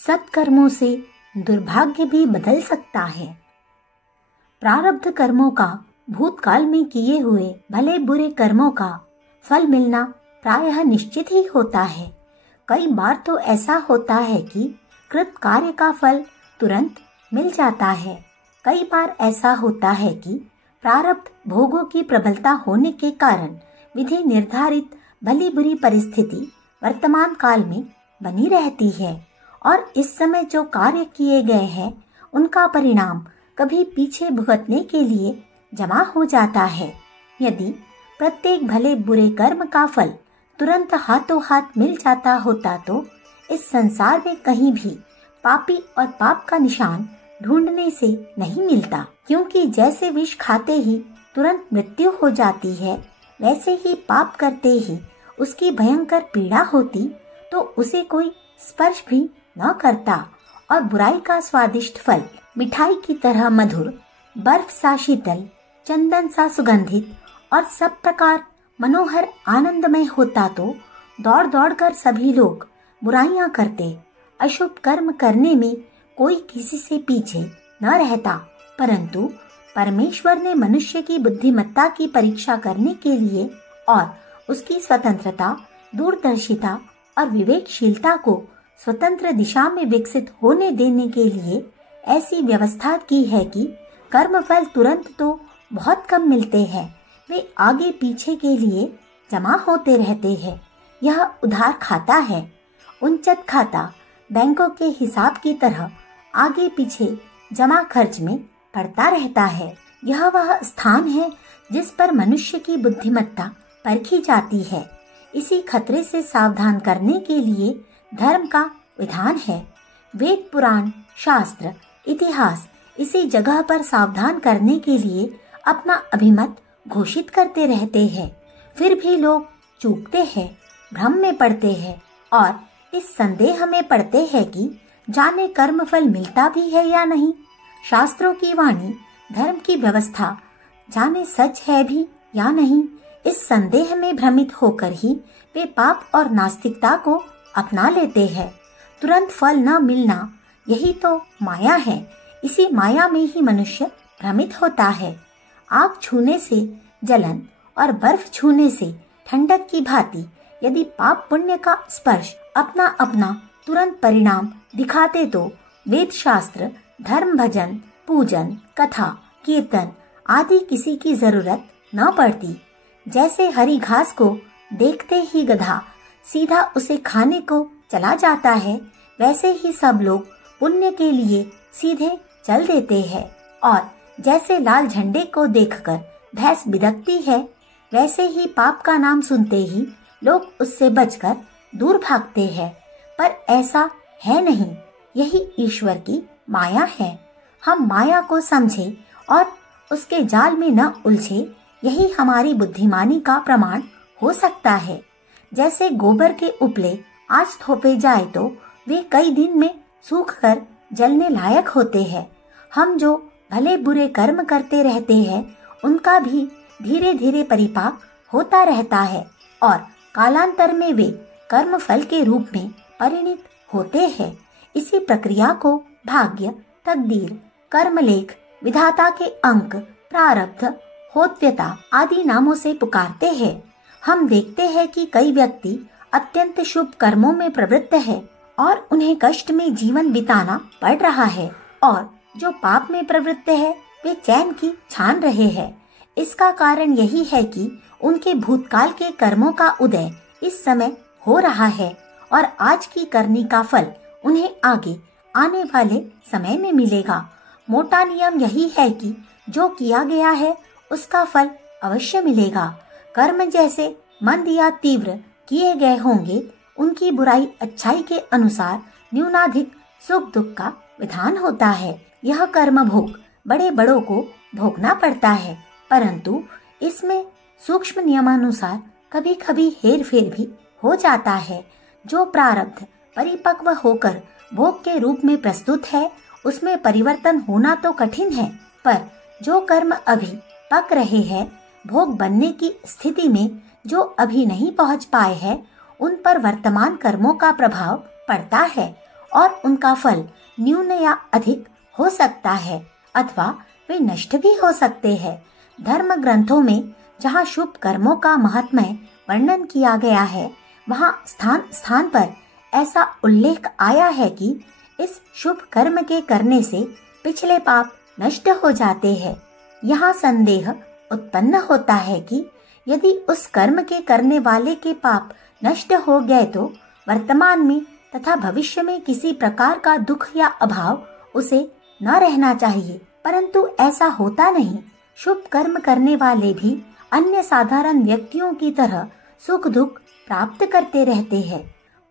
सत्कर्मों से दुर्भाग्य भी बदल सकता है। प्रारब्ध कर्मों का भूतकाल में किए हुए भले बुरे कर्मों का फल मिलना प्रायः निश्चित ही होता है। कई बार तो ऐसा होता है कि कृत कार्य का फल तुरंत मिल जाता है। कई बार ऐसा होता है कि प्रारब्ध भोगों की प्रबलता होने के कारण विधि निर्धारित भली बुरी परिस्थिति वर्तमान काल में बनी रहती है और इस समय जो कार्य किए गए हैं उनका परिणाम कभी पीछे भुगतने के लिए जमा हो जाता है। यदि प्रत्येक भले बुरे कर्म का फल तुरंत हाथों हाथ मिल जाता होता तो इस संसार में कहीं भी पापी और पाप का निशान ढूंढने से नहीं मिलता, क्योंकि जैसे विष खाते ही तुरंत मृत्यु हो जाती है, वैसे ही पाप करते ही उसकी भयंकर पीड़ा होती तो उसे कोई स्पर्श भी न करता और बुराई का स्वादिष्ट फल मिठाई की तरह मधुर, बर्फ सा शीतल, चंदन सा सुगंधित और सब प्रकार मनोहर आनंदमय होता तो दौड़ दौड़ कर सभी लोग बुराइयां करते, अशुभ कर्म करने में कोई किसी से पीछे न रहता। परंतु परमेश्वर ने मनुष्य की बुद्धिमत्ता की परीक्षा करने के लिए और उसकी स्वतंत्रता, दूरदर्शिता और विवेकशीलता को स्वतंत्र दिशा में विकसित होने देने के लिए ऐसी व्यवस्था की है कि कर्मफल तुरंत तो बहुत कम मिलते हैं, वे आगे पीछे के लिए जमा होते रहते हैं। यह उधार खाता है, उन्चत खाता बैंकों के हिसाब की तरह आगे पीछे जमा खर्च में पड़ता रहता है। यह वह स्थान है जिस पर मनुष्य की बुद्धिमत्ता परखी जाती है। इसी खतरे से सावधान करने के लिए धर्म का विधान है। वेद, पुराण, शास्त्र, इतिहास इसी जगह पर सावधान करने के लिए अपना अभिमत घोषित करते रहते हैं। फिर भी लोग चूकते हैं, भ्रम में पड़ते हैं और इस संदेह में पड़ते हैं कि जाने कर्म फल मिलता भी है या नहीं। शास्त्रों की वाणी, धर्म की व्यवस्था जाने सच है भी या नहीं। इस संदेह में भ्रमित होकर ही वे पाप और नास्तिकता को अपना लेते हैं। तुरंत फल न मिलना यही तो माया है। इसी माया में ही मनुष्य भ्रमित होता है। आग छूने से जलन और बर्फ छूने से ठंडक की भांति यदि पाप पुण्य का स्पर्श अपना अपना तुरंत परिणाम दिखाते तो वेद, शास्त्र, धर्म, भजन, पूजन, कथा, कीर्तन आदि किसी की जरूरत न पड़ती। जैसे हरी घास को देखते ही गधा सीधा उसे खाने को चला जाता है, वैसे ही सब लोग पुण्य के लिए सीधे चल देते हैं और जैसे लाल झंडे को देखकर भैंस बिदकती है, वैसे ही पाप का नाम सुनते ही लोग उससे बचकर दूर भागते हैं। पर ऐसा है नहीं, यही ईश्वर की माया है। हम माया को समझे और उसके जाल में न उलझे, यही हमारी बुद्धिमानी का प्रमाण हो सकता है। जैसे गोबर के उपले आज थोपे जाए तो वे कई दिन में सूखकर जलने लायक होते हैं। हम जो भले बुरे कर्म करते रहते हैं उनका भी धीरे धीरे परिपाक होता रहता है और कालांतर में वे कर्म फल के रूप में परिणित होते हैं। इसी प्रक्रिया को भाग्य, तकदीर, कर्मलेख, विधाता के अंक, प्रारब्ध, होत्यता आदि नामों से पुकारते हैं। हम देखते हैं कि कई व्यक्ति अत्यंत शुभ कर्मों में प्रवृत्त है और उन्हें कष्ट में जीवन बिताना पड़ रहा है, और जो पाप में प्रवृत्त है वे चैन की छान रहे हैं। इसका कारण यही है कि उनके भूतकाल के कर्मों का उदय इस समय हो रहा है और आज की करनी का फल उन्हें आगे आने वाले समय में मिलेगा। मोटा नियम यही है कि जो किया गया है उसका फल अवश्य मिलेगा। कर्म जैसे मंद या तीव्र किए गए होंगे, उनकी बुराई अच्छाई के अनुसार न्यूनाधिक सुख दुख का विधान होता है। यह कर्म भोग बड़े बड़ों को भोगना पड़ता है, परंतु इसमें सूक्ष्म नियमानुसार कभी कभी हेर फेर भी हो जाता है। जो प्रारब्ध परिपक्व होकर भोग के रूप में प्रस्तुत है उसमें परिवर्तन होना तो कठिन है, पर जो कर्म अभी पक रहे हैं, भोग बनने की स्थिति में जो अभी नहीं पहुंच पाए हैं, उन पर वर्तमान कर्मों का प्रभाव पड़ता है और उनका फल न्यून या अधिक हो सकता है अथवा वे नष्ट भी हो सकते हैं। धर्म ग्रंथों में जहाँ शुभ कर्मों का महात्म्य वर्णन किया गया है, वहाँ स्थान स्थान पर ऐसा उल्लेख आया है कि इस शुभ कर्म के करने से पिछले पाप नष्ट हो जाते हैं। यहाँ संदेह उत्पन्न होता है कि यदि उस कर्म के करने वाले के पाप नष्ट हो गए तो वर्तमान में तथा भविष्य में किसी प्रकार का दुख या अभाव उसे न रहना चाहिए, परंतु ऐसा होता नहीं। शुभ कर्म करने वाले भी अन्य साधारण व्यक्तियों की तरह सुख दुख प्राप्त करते रहते हैं।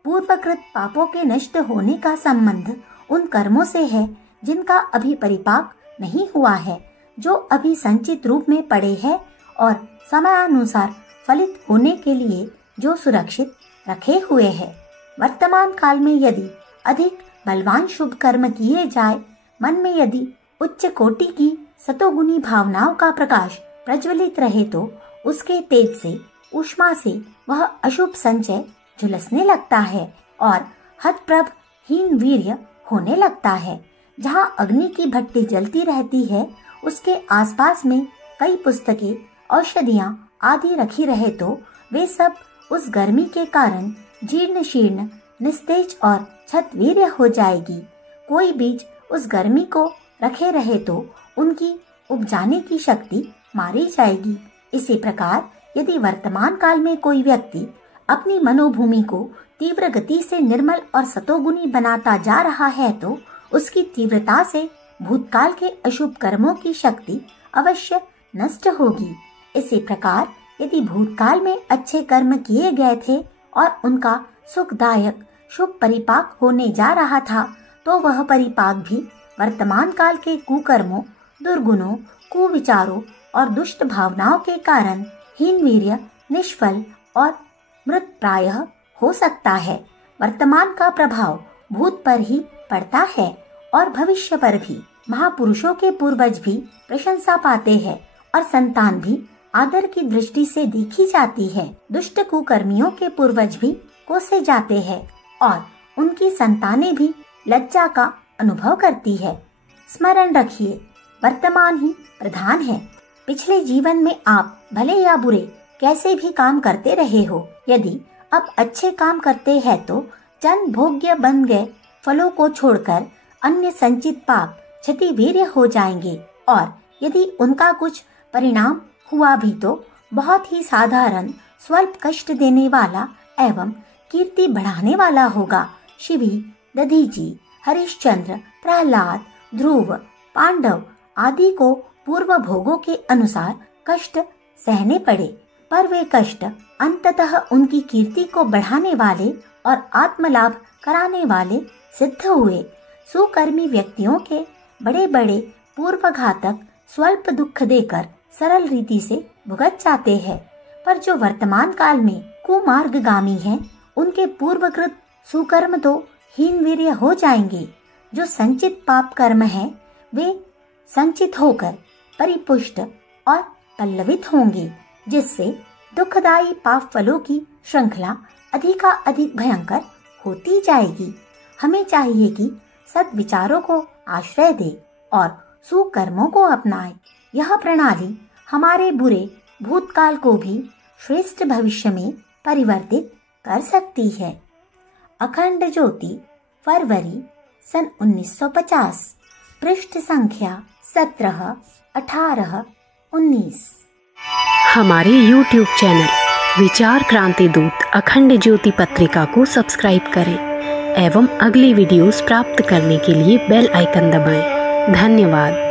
पूर्वकृत पापों के नष्ट होने का संबंध उन कर्मों से है जिनका अभी परिपाक नहीं हुआ है, जो अभी संचित रूप में पड़े हैं और समयानुसार फलित होने के लिए जो सुरक्षित रखे हुए हैं। वर्तमान काल में यदि अधिक बलवान शुभ कर्म किए जाए, मन में यदि उच्च कोटि की सतोगुणी भावनाओं का प्रकाश प्रज्वलित रहे तो उसके तेज से, ऊष्मा से वह अशुभ संचय झुलसने लगता है और हतप्रभ हीन वीर्य होने लगता है। जहाँ अग्नि की भट्टी जलती रहती है, उसके आसपास में कई पुस्तकें, औषधियाँ आदि रखी रहे तो वे सब उस गर्मी के कारण जीर्ण शीर्ण, निस्तेज और छतवीर्य हो जाएगी। कोई बीज उस गर्मी को रखे रहे तो उनकी उपजाने की शक्ति मारी जाएगी। इसी प्रकार यदि वर्तमान काल में कोई व्यक्ति अपनी मनोभूमि को तीव्र गति से निर्मल और सतोगुणी बनाता जा रहा है तो उसकी तीव्रता से भूतकाल के अशुभ कर्मों की शक्ति अवश्य नष्ट होगी। इसी प्रकार यदि भूतकाल में अच्छे कर्म किए गए थे और उनका सुखदायक शुभ परिपाक होने जा रहा था, तो वह परिपाक भी वर्तमान काल के कुकर्मों, दुर्गुणों, कुविचारों और दुष्ट भावनाओं के कारण हीनवीर्य, निष्फल और मृत प्रायः हो सकता है। वर्तमान का प्रभाव भूत पर ही पड़ता है और भविष्य पर भी। महापुरुषों के पूर्वज भी प्रशंसा पाते हैं और संतान भी आदर की दृष्टि से देखी जाती है। दुष्ट कुकर्मियों के पूर्वज भी कोसे जाते हैं और उनकी संतानें भी लज्जा का अनुभव करती है। स्मरण रखिए, वर्तमान ही प्रधान है। पिछले जीवन में आप भले या बुरे कैसे भी काम करते रहे हो, यदि अब अच्छे काम करते हैं तो जन भोग्य बन गए फलों को छोड़कर अन्य संचित पाप क्षतिवीर्य हो जाएंगे, और यदि उनका कुछ परिणाम हुआ भी तो बहुत ही साधारण, स्वल्प कष्ट देने वाला एवं कीर्ति बढ़ाने वाला होगा। शिवी, दधीची, हरिश्चंद्र, प्रहलाद, ध्रुव, पांडव आदि को पूर्व भोगों के अनुसार कष्ट सहने पड़े, पर वे कष्ट अंततः उनकी कीर्ति को बढ़ाने वाले और आत्मलाभ कराने वाले सिद्ध हुए। सुकर्मी व्यक्तियों के बड़े बड़े पूर्वघातक स्वल्प दुख देकर सरल रीति से भुगत जाते हैं, पर जो वर्तमान काल में कुमार्गगामी हैं, उनके पूर्वकृत सुकर्म तो हीनवीर्य हो जाएंगे। जो संचित पाप कर्म है वे संचित होकर परिपुष्ट और पल्लवित होंगे, जिससे दुखदायी पाप फलों की श्रृंखला अधिक भयंकर होती जाएगी। हमें चाहिए कि सद्विचारों को आश्रय दे और सुकर्मों को अपनाए। यह प्रणाली हमारे बुरे भूतकाल को भी श्रेष्ठ भविष्य में परिवर्तित कर सकती है। अखंड ज्योति, फरवरी सन 1950, पृष्ठ संख्या 17, 18, 19। हमारे YouTube चैनल विचार क्रांति दूत अखंड ज्योति पत्रिका को सब्सक्राइब करें एवं अगली वीडियोस प्राप्त करने के लिए बेल आइकन दबाएं। धन्यवाद।